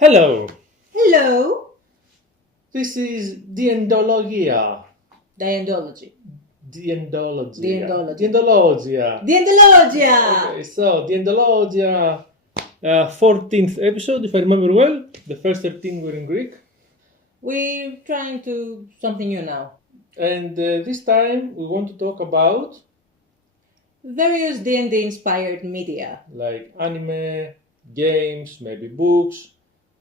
Hello, Hello. this is DnD-o-logia. Diendology. Dndologia. Dndology. Dndologia. Dndologia! Okay, so Dndologia, 14th episode, if I remember well. The first 13 were in Greek. We're trying to something new now. And this time we want to talk about Various D&D-inspired media. like anime, games, maybe books.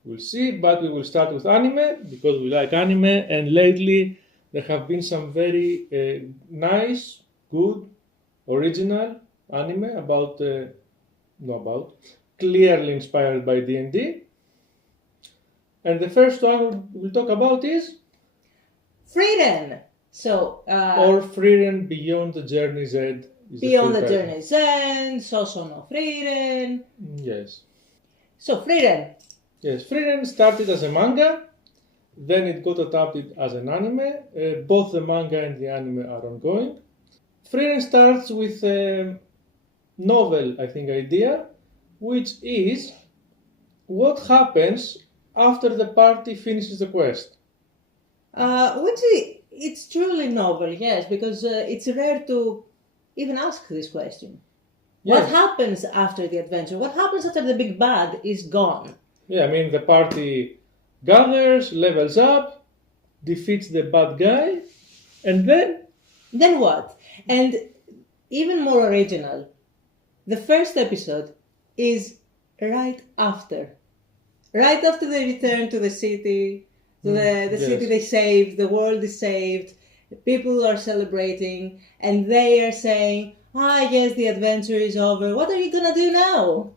We'll see, but we will start with anime because we like anime, and lately there have been some very nice, good, original anime about, clearly inspired by D&D. And the first one we'll talk about is Frieren. So, or Frieren Beyond the Journey's End. Is Beyond full the title. Journey's End, Sosono Frieren. Yes. So, Frieren. Yes, Frieren started as a manga, then it got adapted as an anime. Both the manga and the anime are ongoing. Frieren starts with a novel, I think, idea, which is what happens after the party finishes the quest. It's truly novel, yes, because it's rare to even ask this question. Yes. What happens after the adventure? What happens after the big bad is gone? Yeah, I mean, the party gathers, levels up, defeats the bad guy, and then Then what? And even more original, the first episode is right after. Right after they return to the city, to the yes. city they saved, the world is saved, people are celebrating, and they are saying, yes, the adventure is over. What are you gonna do now?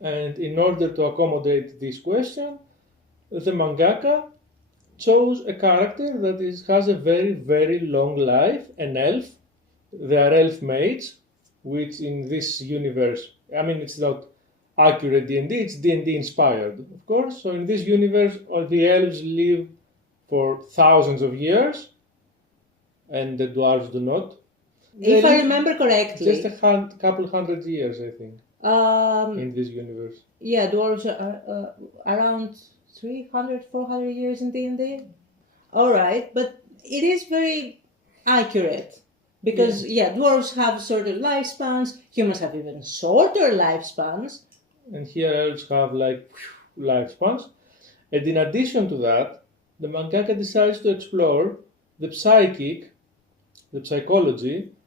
And in order to accommodate this question, the mangaka chose a character that has a very, very long life, an elf. They are elf mates, which in this universe, I mean, it's not accurate D&D, it's D&D-inspired, of course. So in this universe, all the elves live for thousands of years, and the dwarves do not. If They I live remember correctly, just a couple hundred years, I think, in this universe. yeah, dwarves are around 300, 400 years in D&D. All right, but it is very accurate because, dwarves have shorter lifespans. Humans have even shorter lifespans. And here elves have like lifespans. And in addition to that, the mangaka decides to explore the psychology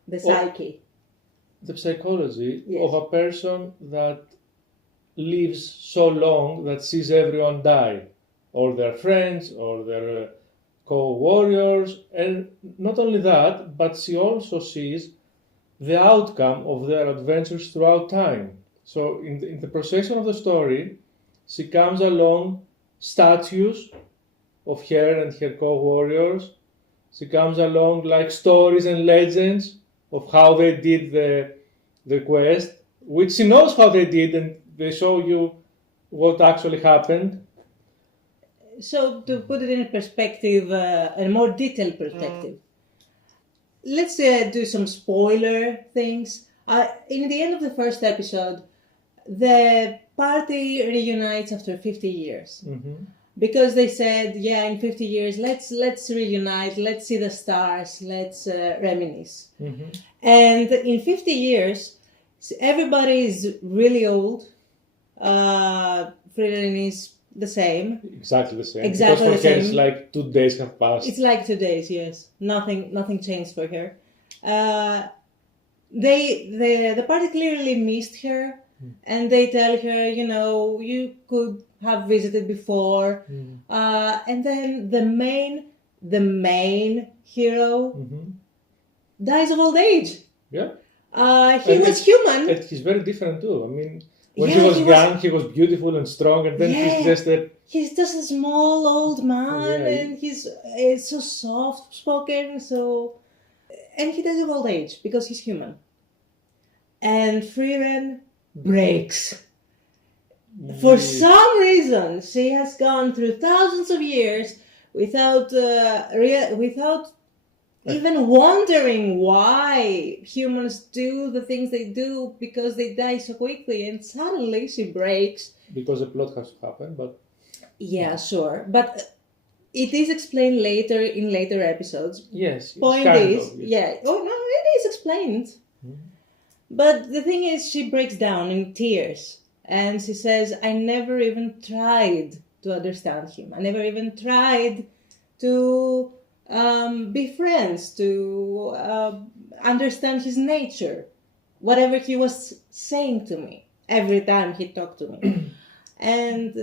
The psyche. Yes. Of a person that lives so long that sees everyone die, or their friends, or their co-warriors, and not only that, but she also sees the outcome of their adventures throughout time. So in the procession of the story, she comes along statues of her and her co-warriors. She comes along like stories and legends of how they did the quest, which she knows how they did, and they show you what actually happened. So to put it in a perspective, a more detailed perspective, let's do some spoiler things. In the end of the first episode, the party reunites after 50 years. Mm-hmm. Because they said, in 50 years, let's reunite, let's see the stars, let's reminisce. Mm-hmm. And in 50 years, everybody is really old. Frieren is the same. Exactly the same. Exactly because for the her same. it's like 2 days have passed. It's like 2 days, yes. Nothing changed for her. The party clearly missed her, and they tell her, you could have visited before. And then the main hero dies of old age. Yeah. He was human. And he's very different too. I mean, when Yeah, he was he young, he was beautiful and strong, and then he's just a small old man, Yeah. and he's so soft spoken, and he dies of old age because he's human. And Frieren breaks. For some reason, she has gone through thousands of years without even wondering why humans do the things they do because they die so quickly, and suddenly she breaks. Because the plot has to happen, but Yeah, sure. But it is explained later in later episodes. Yes. Point is, yeah. Oh, no, it is explained. But the thing is, she breaks down in tears. And she says, I never even tried to understand him. I never even tried to be friends, to understand his nature. Whatever he was saying to me every time he talked to me. And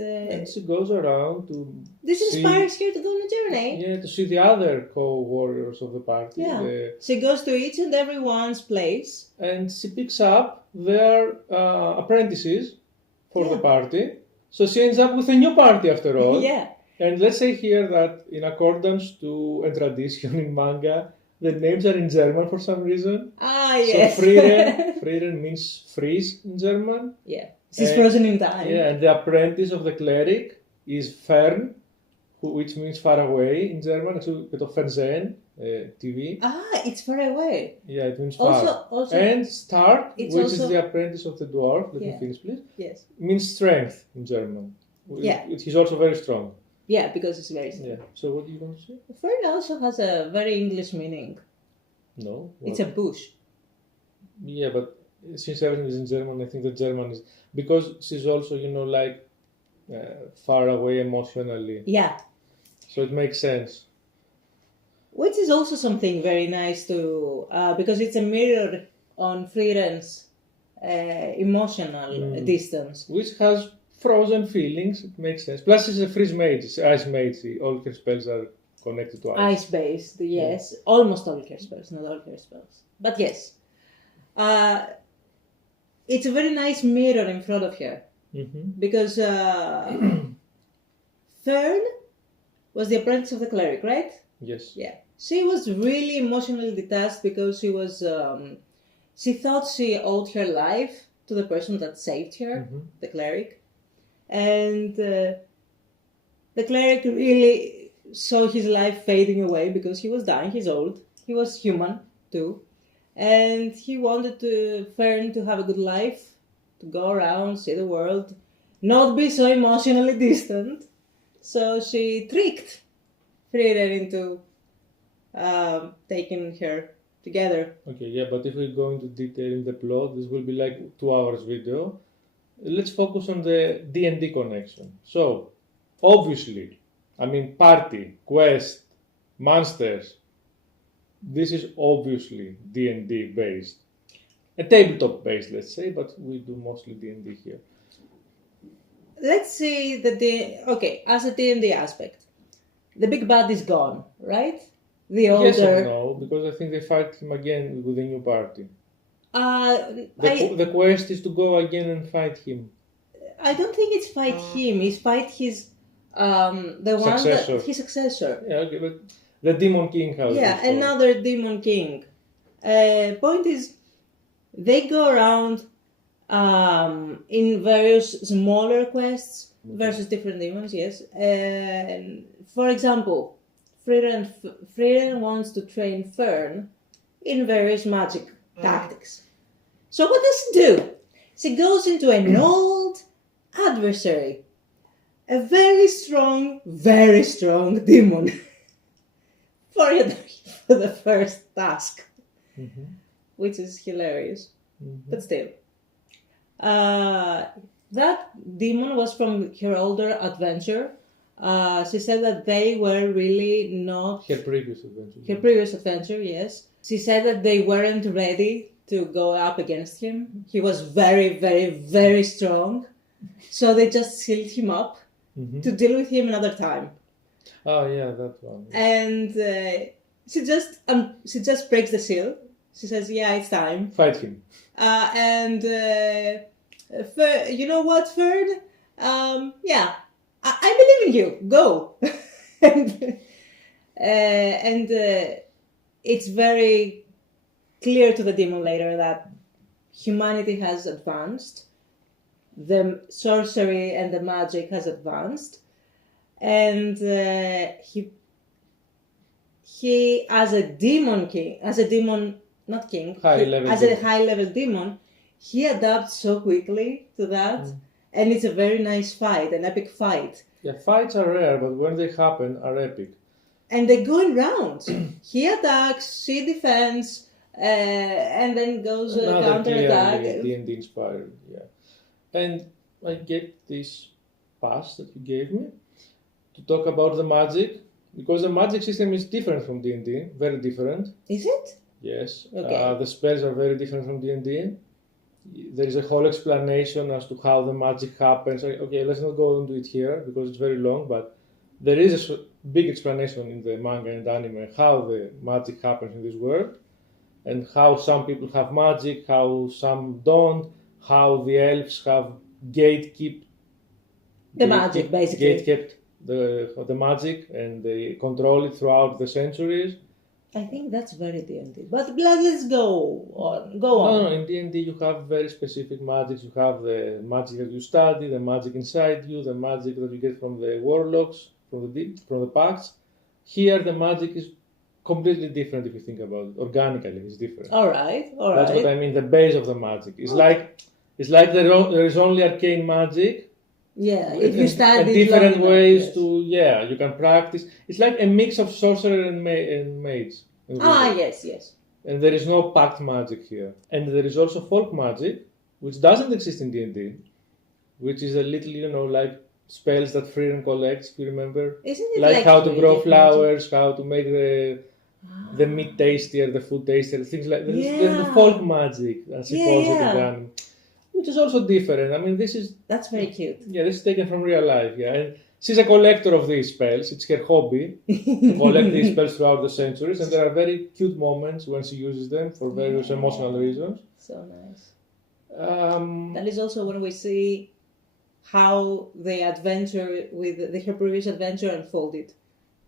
she goes around to this inspires her to go on a journey. Yeah, to see the other co-warriors of the party. Yeah. She goes to each and everyone's place. And she picks up their apprentices for the party. So she ends up with a new party after all. Yeah. And let's say here that in accordance to a tradition in manga, the names are in German for some reason. Ah, yes. So Frieren means freeze in German. Yeah. She's frozen in time. Yeah, and the apprentice of the cleric is Fern, which means far away in German. So, Fernsehen, TV. Ah, it's far away. Yeah, it means far. Also, and Stark, which is the apprentice of the dwarf. Let me finish, please. Yes. Means strength in German. Yeah. He's also very strong. Yeah, because it's very strong. Yeah. So what do you want to say? Fern also has a very English meaning. No. What? It's a bush. Yeah, but since everything is in German, I think the German is... Because she's also, like far away emotionally. Yeah. So it makes sense. Which is also something very nice to... because it's a mirror on Frieren's emotional distance. Which has frozen feelings, it makes sense. Plus she's a freeze mage, she's ice mage. All her spells are connected to ice. Ice-based, yes. Yeah. Almost all her spells, not all her spells. But yes. It's a very nice mirror in front of her. Because Fern was the apprentice of the cleric, right? Yes. Yeah. She was really emotionally detached because she was... she thought she owed her life to the person that saved her, the cleric. And the cleric really saw his life fading away because he was dying, he's old. He was human too. And he wanted Fern to have a good life, to go around, see the world, not be so emotionally distant. So she tricked Frieren into taking her together. Okay, yeah, but if we go into detail in the plot, this will be like 2 hours video. Let's focus on the D&D connection. So, obviously, party, quest, monsters, this is obviously D&D based. A tabletop based, let's say, but we do mostly D&D here. Let's see as a D&D aspect. The big bad is gone, right? The older... Yes and no, because I think they fight him again with a new party. The quest is to go again and fight him. I don't think it's fight him. It's fight his his successor. Yeah, okay, but the Demon King has. Yeah, another Demon King. Point is, they go around in various smaller quests versus different demons. Yes. For example, Frieren wants to train Fern in various magic tactics. So what does she do? She goes into an old adversary, a very strong demon for the first task, which is hilarious, but still. That demon was from her older adventure. She said that they were really not... Her previous adventure. Her previous adventure, yes. She said that they weren't ready to go up against him. He was very, very, very strong. So they just sealed him up to deal with him another time. Oh, yeah, that one. And she just breaks the seal. She says, yeah, it's time. Fight him. You know what, Fern? Yeah, I believe in you. Go. and it's very clear to the demon later that humanity has advanced. The sorcery and the magic has advanced. And he as a demon king, as a high-level demon, he adapts so quickly to that. And it's a very nice fight, an epic fight. Yeah, fights are rare, but when they happen, are epic. And they go in rounds. He attacks, she defends, and then goes counter-attack. D&D-inspired, yeah. And I get this pass that you gave me to talk about the magic, because the magic system is different from D&D, very different. Is it? Yes. Okay. The spells are very different from D&D. There is a whole explanation as to how the magic happens. Okay, let's not go into it here because it's very long, but there is a big explanation in the manga and anime how the magic happens in this world, and how some people have magic, how some don't, how the elves have magic, basically. Gatekept the magic, and they control it throughout the centuries. I think that's very D&D. But let's go on. Go on. No, in D&D you have very specific magics. You have the magic that you study, the magic inside you, the magic that you get from the warlocks, from the pacts. Here the magic is completely different if you think about it. Organically, it's different. All right. That's what I mean. The base of the magic. It's like there is only arcane magic. Yeah, if you study different ways yes. You can practice. It's like a mix of sorcerer and mage. Yes. And there is no pact magic here. And there is also folk magic, which doesn't exist in D&D, which is a little, like spells that Frieren collects, if you remember. Isn't it like how to grow flowers, magic? how to make the meat tastier, the food tastier, things like that. There's the folk magic, as he calls it again. Which is also different. I mean, That's very cute. Yeah, this is taken from real life, yeah. And she's a collector of these spells. It's her hobby to collect these spells throughout the centuries, and there are very cute moments when she uses them for various emotional reasons. So nice. That is also when we see how the adventure her previous adventure unfolded.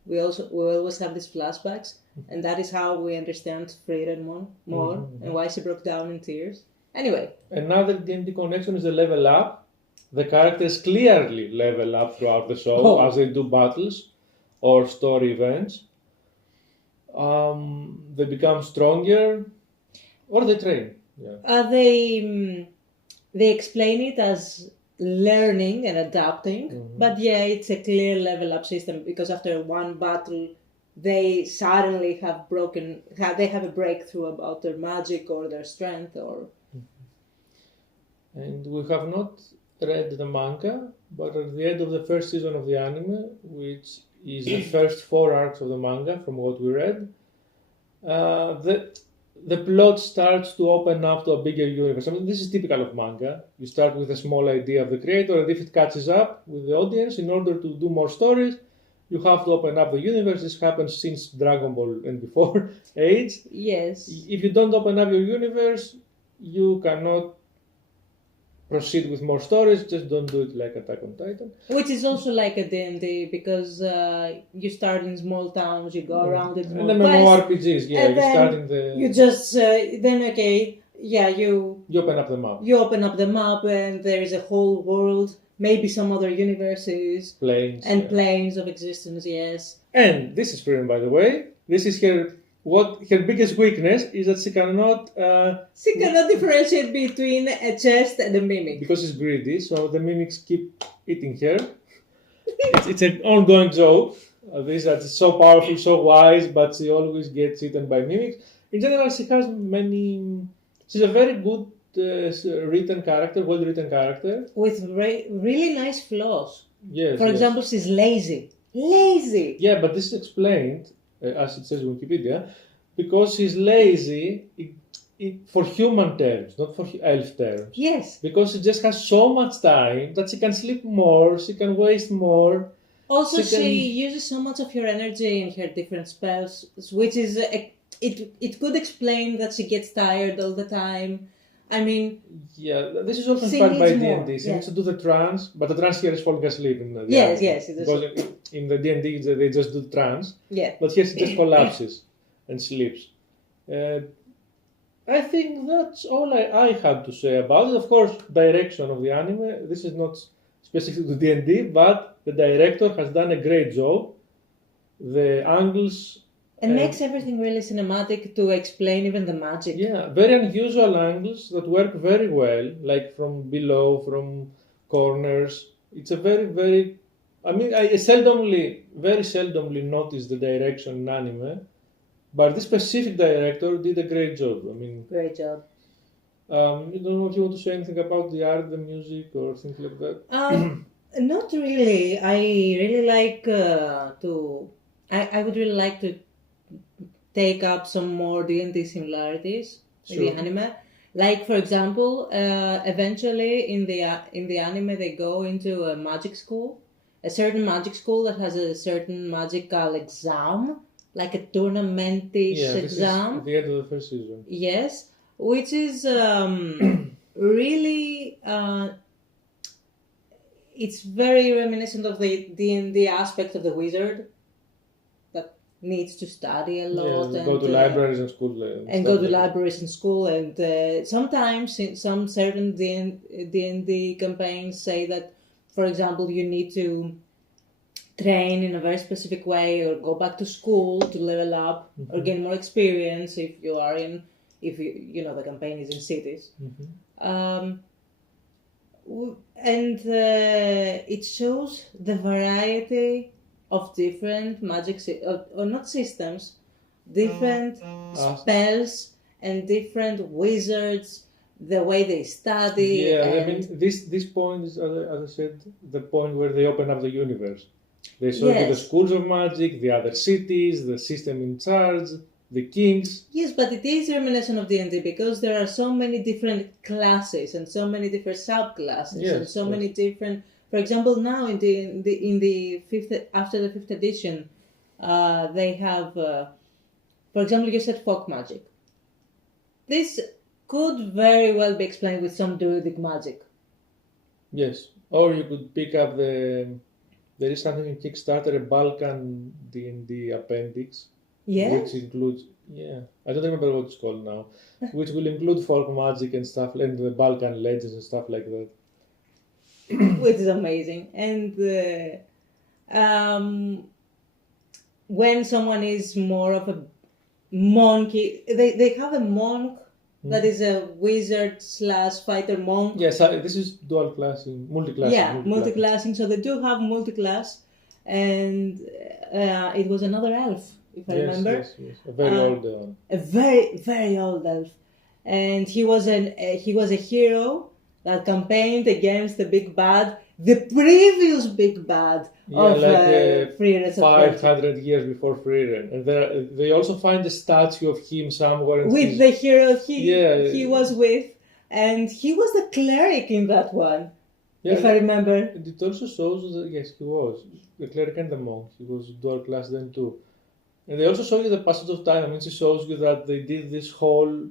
We always have these flashbacks, and that is how we understand Frieren more and why she broke down in tears. Anyway. Another D&D connection is the level up. The characters clearly level up throughout the show as they do battles or story events. They become stronger, or they train. Yeah. They explain it as learning and adapting, but it's a clear level up system because after one battle, they suddenly they have a breakthrough about their magic or their strength or. And we have not read the manga, but at the end of the first season of the anime, which is the first 4 arcs of the manga from what we read, the plot starts to open up to a bigger universe. I mean, this is typical of manga. You start with a small idea of the creator, and if it catches up with the audience, in order to do more stories, you have to open up the universe. This happens since Dragon Ball and before age. Yes. If you don't open up your universe, you cannot proceed with more stories. Just don't do it like Attack on Titan. Which is also like a D&D because you start in small towns, you go around in small and the MMORPGs, you start in the. You just you open up the map. You open up the map, and there is a whole world, maybe some other universes, planes of existence. Yes. And this is Frieren, by the way. This is her biggest weakness is that she cannot differentiate between a chest and a mimic. Because she's greedy, so the mimics keep eating her. it's an ongoing joke. That is so powerful, so wise, but she always gets eaten by mimics. In general, she has she's a very good written character, well-written character. With really nice flaws. Yes. For example, she's lazy. Yeah, but this is explained, as it says in Wikipedia, because she's lazy for human terms, not for elf terms. Yes. Because she just has so much time that she can sleep more, she can waste more. Also, she uses so much of her energy in her different spells, which is, it could explain that she gets tired all the time. I mean... Yeah, this is also inspired by D&D. She needs to do the trance, but the trance here is falling asleep. Yes. Because in the D&D, they just do trance. Yeah. But here she just collapses and sleeps. I think that's all I had to say about it. Of course, direction of the anime. This is not specific to D&D, but the director has done a great job. The angles... And makes everything really cinematic to explain even the magic. Yeah, very unusual angles that work very well, like from below, from corners. It's a very, very I mean, I very seldomly notice the direction in anime, but this specific director did a great job. I mean, Great job. You don't know if you want to say anything about the art, the music, or things like that. Not really. I really like I would really like to take up some more D&D similarities in the anime. Like, for example, eventually in the anime they go into a magic school, a certain magic school that has a certain magical exam, like a tournament-ish exam. Is at the end of the first season. Yes, which is really it's very reminiscent of the D&D aspect of the wizard that needs to study a lot and go to libraries and school. Libraries and school, and sometimes in some certain D&D campaigns say that, for example, you need to train in a very specific way or go back to school to level up or gain more experience if the campaign is in cities. And it shows the variety of different magic or not systems, different spells and different wizards, the way they study. Yeah, I mean, this point is, as I said, the point where they open up the universe. They show you the schools of magic, the other cities, the system in charge, the kings. Yes, but it is reminiscent of D&D because there are so many different classes and so many different subclasses and so many different. For example, now in the fifth, after the 5th edition, they have, for example, you said folk magic. This could very well be explained with some druidic magic. Yes, or you could pick up there is something in Kickstarter, a Balkan D&D appendix. Yes. Which includes, I don't remember what it's called now, which will include folk magic and stuff, and the Balkan legends and stuff like that. Which is amazing. And when someone is more of a monk, they have a monk that is a wizard/fighter monk. Yes, this is dual classing, multi-classing. Yeah, multi-classing. So they do have multi-class, and it was another elf. If I remember. Yes. A very old one. A very, very old elf. And he was a hero that campaigned against the big bad, the previous big bad of Frieren. 500 years before Frieren. And they also find a statue of him somewhere. With the hero he was with. And he was the cleric in that one, if I remember. It also shows that, yes, he was. The cleric and the monk. He was dual class then too. And they also show you the passage of time. I mean, she shows you that they did this whole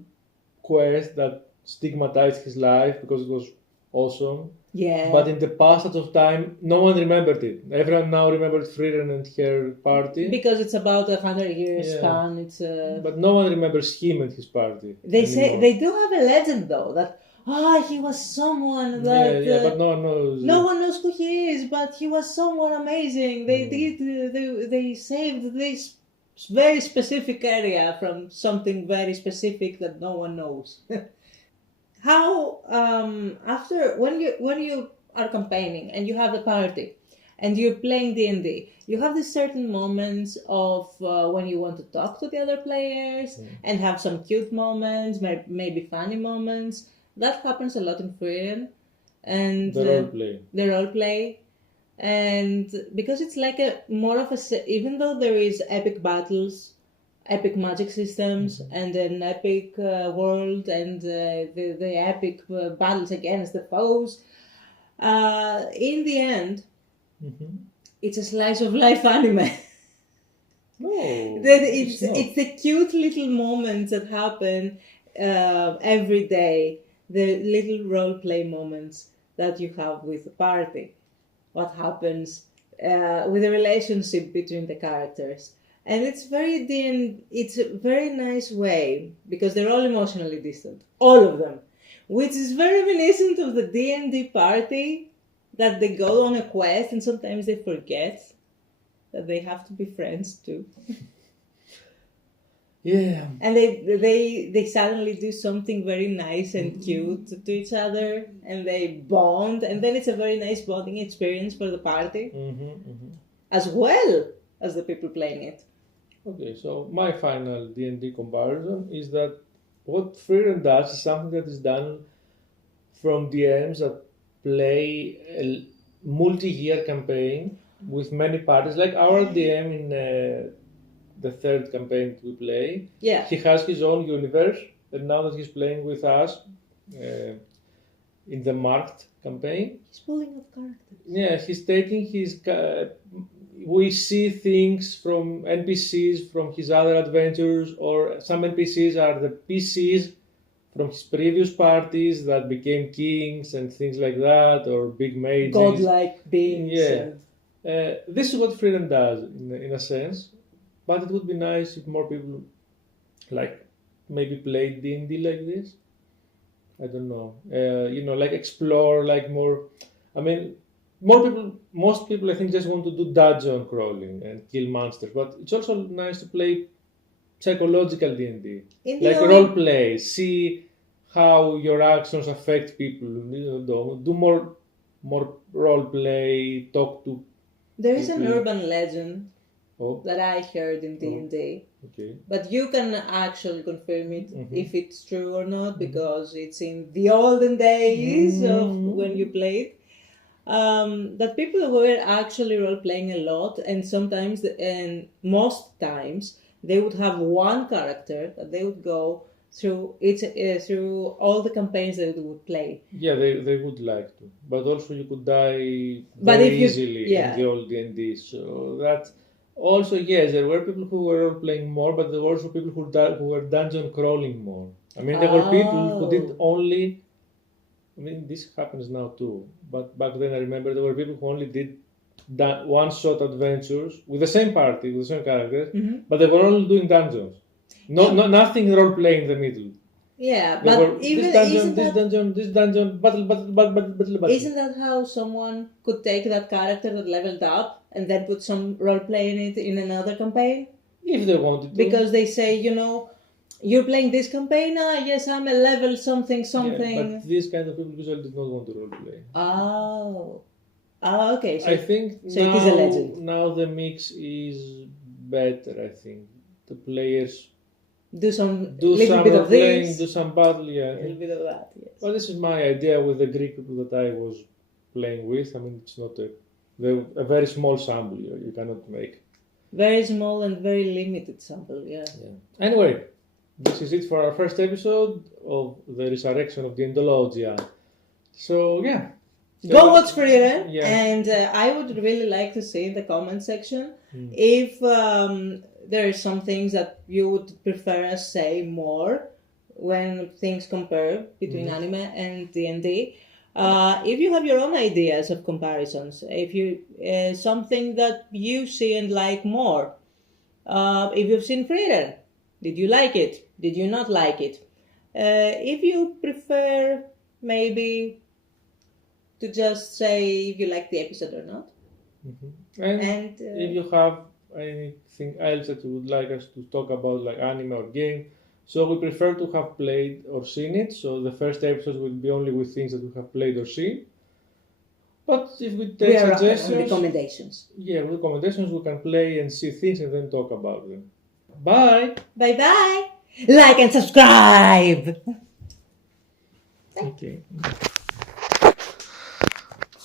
quest that stigmatized his life because it was awesome. Yeah. But in the passage of time, no one remembered it. Everyone now remembered Frieren and her party. Because it's about 100 years span. But no one remembers him and his party. They do have a legend though that he was someone that but no one knows. No one knows who he is, but he was someone amazing. They saved this very specific area from something very specific that no one knows. How after when you are campaigning and you have the party and you're playing D&D, you have these certain moments of when you want to talk to the other players and have some cute moments, maybe funny moments. That happens a lot in Frieren. And the role play. And because it's like more of even though there is epic battles, epic magic systems, and an epic world, and the epic battles against the foes, in the end, it's a slice of life anime. It's the cute little moments that happen every day, the little role play moments that you have with the party. What happens with the relationship between the characters. And it's a very nice way because they're all emotionally distant, all of them, which is very reminiscent of the D&D party that they go on a quest and sometimes they forget that they have to be friends too. Yeah. And they suddenly do something very nice and cute to each other, and they bond, and then it's a very nice bonding experience for the party, as well as the people playing it. Okay, so my final D&D comparison is that what Frieren does is something that is done from DMs that play a multi-year campaign with many parties, like our DM in the third campaign we play. Yeah. He has his own universe, and now that he's playing with us in the marked campaign, He's pulling off characters. yeah, he's taking his. We see things from NPCs from his other adventures, or some NPCs are the PCs from his previous parties that became kings and things like that, or big mages. Godlike beings. Yeah. This is what Frieren does in a sense, but it would be nice if more people like maybe play D&D like this. I don't know. Like explore like more. I mean, most people I think just want to do dungeon crawling and kill monsters, but it's also nice to play psychological D&D, like role play, see how your actions affect people. Do more role play, talk to. There is an urban legend that I heard in D&D, okay. but you can actually confirm it if it's true or not, because it's in the olden days of when you played. That people were actually role playing a lot, and sometimes and most times they would have one character that they would go through through all the campaigns that they would play. Yeah, they would like to, but also you could die very easily in the old D&D. So that also, yes, there were people who were role playing more, but there were also people who were dungeon crawling more. I mean, there were people who did only. I mean, this happens now too, but back then I remember there were people who only did one-shot adventures with the same party, with the same characters, but they were only doing dungeons. Nothing role-play in the middle. Yeah, They but were, even this dungeon, battle. Isn't that how someone could take that character that leveled up and then put some role-play in it in another campaign? If they wanted to. Because they say, you're playing this campaign, yes, I'm a level something. Yeah, but these kind of people usually did not want to roleplay. Oh, okay. So I think so it is a legend. Now the mix is better, I think. The players do some bit of playing, this, do some battle, yeah. A little bit of that, yes. Well, this is my idea with the Greek people that I was playing with. I mean, it's not a very small sample you cannot make. Very small and very limited sample, yeah. Anyway, this is it for our first episode of the resurrection of Ντιεντολογία. So, yeah. Go watch Frieren, and I would really like to see in the comment section if there are some things that you would prefer us say more when things compare between anime and D&D. If you have your own ideas of comparisons, if you something that you see and like more, if you've seen Frieren, did you like it? Did you not like it? If you prefer maybe to just say if you like the episode or not. And if you have anything else that you would like us to talk about, like anime or game, so we prefer to have played or seen it. So the first episode will be only with things that we have played or seen. But if we take suggestions, recommendations. Yeah, with recommendations we can play and see things and then talk about them. Bye. Bye bye. Like and subscribe. Okay.